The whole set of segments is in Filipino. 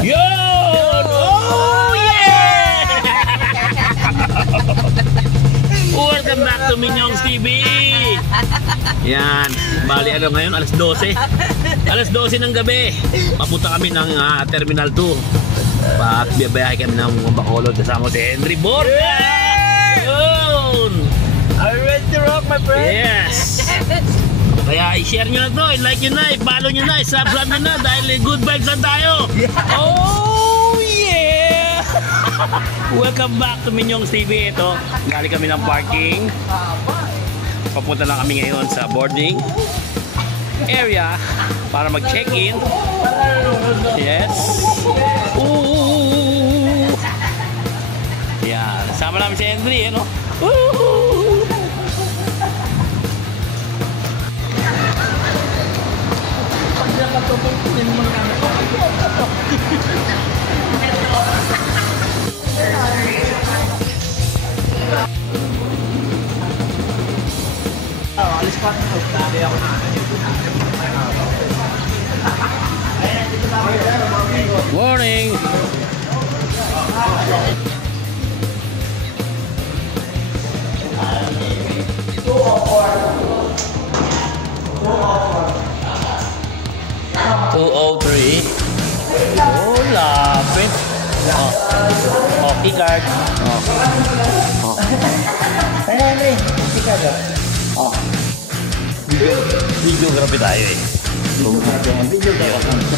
Yun! Oh yeah! Welcome back to Minyong's TV! Yan, bali ano ngayon, alas 12. Alas 12 ng gabi. Papunta kami ng Terminal 2. Biyahe kami ng Bacolod kasama si Henry Borja! Yun! Are you ready to rock, my friend? Yes! Kaya i-share nyo na to, i-like nyo na, i-follow nyo na, i-subscribe nyo na dahil good vibes lang tayo! Oh yeah! Welcome back to Minyong's TV. Ito, galing kami ng parking. Papunta lang kami ngayon sa boarding area para mag-check-in. Yes. Ooh. Yan. Sama namin si Henry, ano? Ooh. Pag nakatupong din mo na kami. Alis pa ito. Dali ako na. Morning! $203. Oh, lapit. Oh, keycard. Oh. Henry, keycard. Oh. Videography tayo eh. Videography.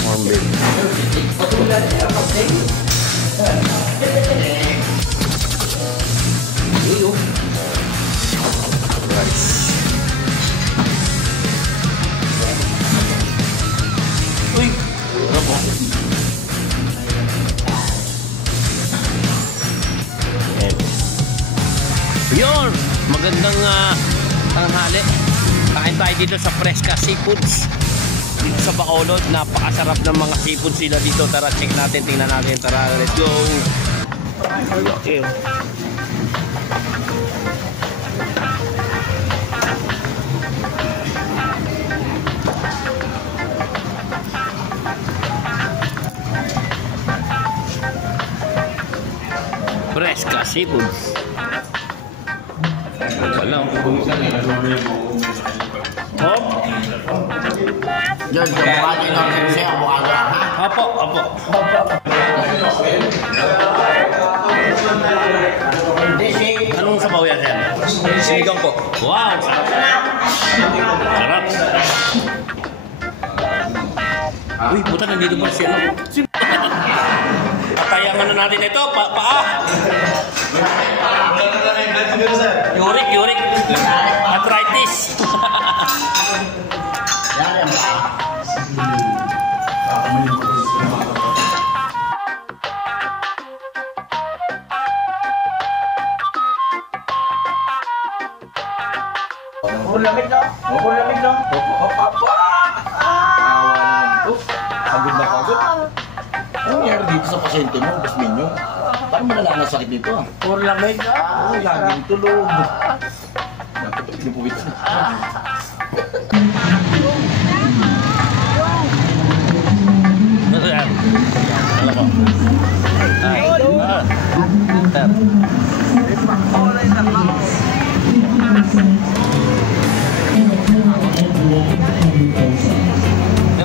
Warm bed. Rice. Uy! Ano po? Yun! Magandang tanghali. Kain tayo dito sa Fresca Seafoods. Dito sa Bacolod, napakasarap ng mga seafoods sila dito. Tara, check natin, tingnan natin. Tara, let's go! Okay. Fresca Seafoods. Wala. Hop! George, kumakain ng kinsi ang mukha niya, ha? Apo, apo. Anong sabaw yan, sir? Sinigang po. Wow! Sarap! Uy, puta, nandito pa siya. Patayangan na natin ito, paa! Yurik! Arthritis! Lamig na. Papa! Pagod na pagod. Ano nangyari dito sa pasyente mo, Boss Minyo? Parang malala ang sakit dito. Puro lamig na. Laging tulog. Dapat ito pinupuwitan.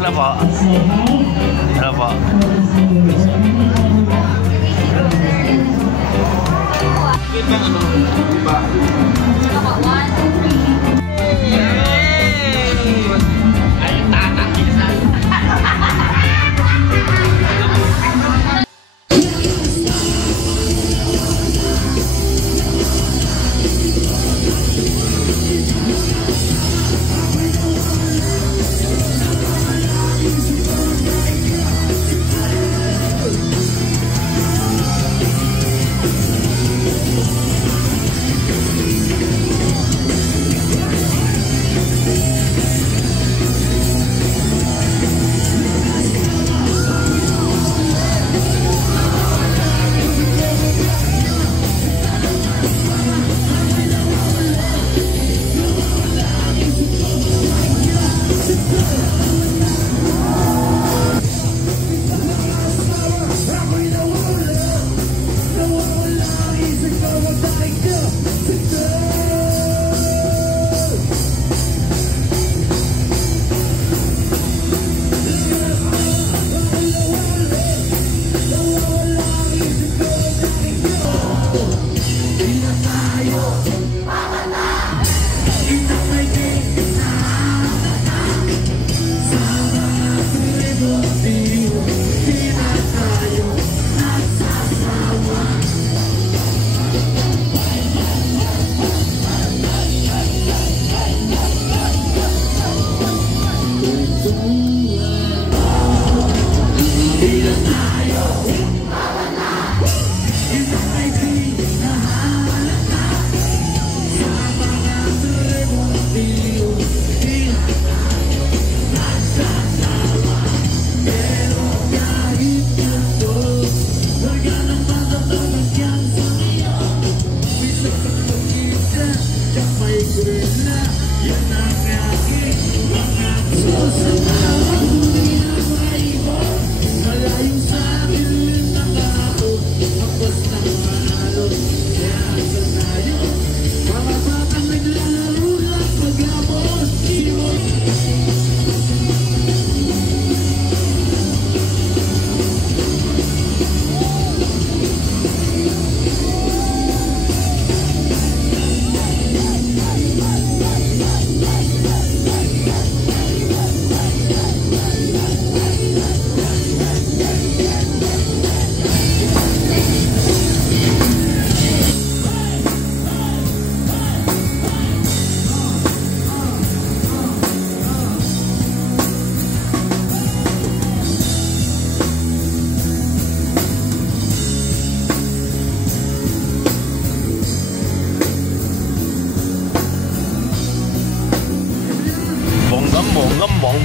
Ano po? Ano po?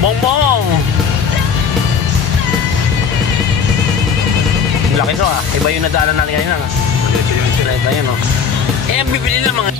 Bongbong! Laki to ah. Iba yung nadaanan natin kanina. Ito yun oh. Eh, ang bibili ng mga...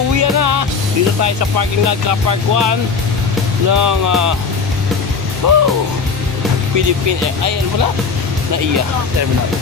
Uwi na. Dito tayo sa parking lot, car park 1 ng Philippine, ay ano pala? Naiya Terminal.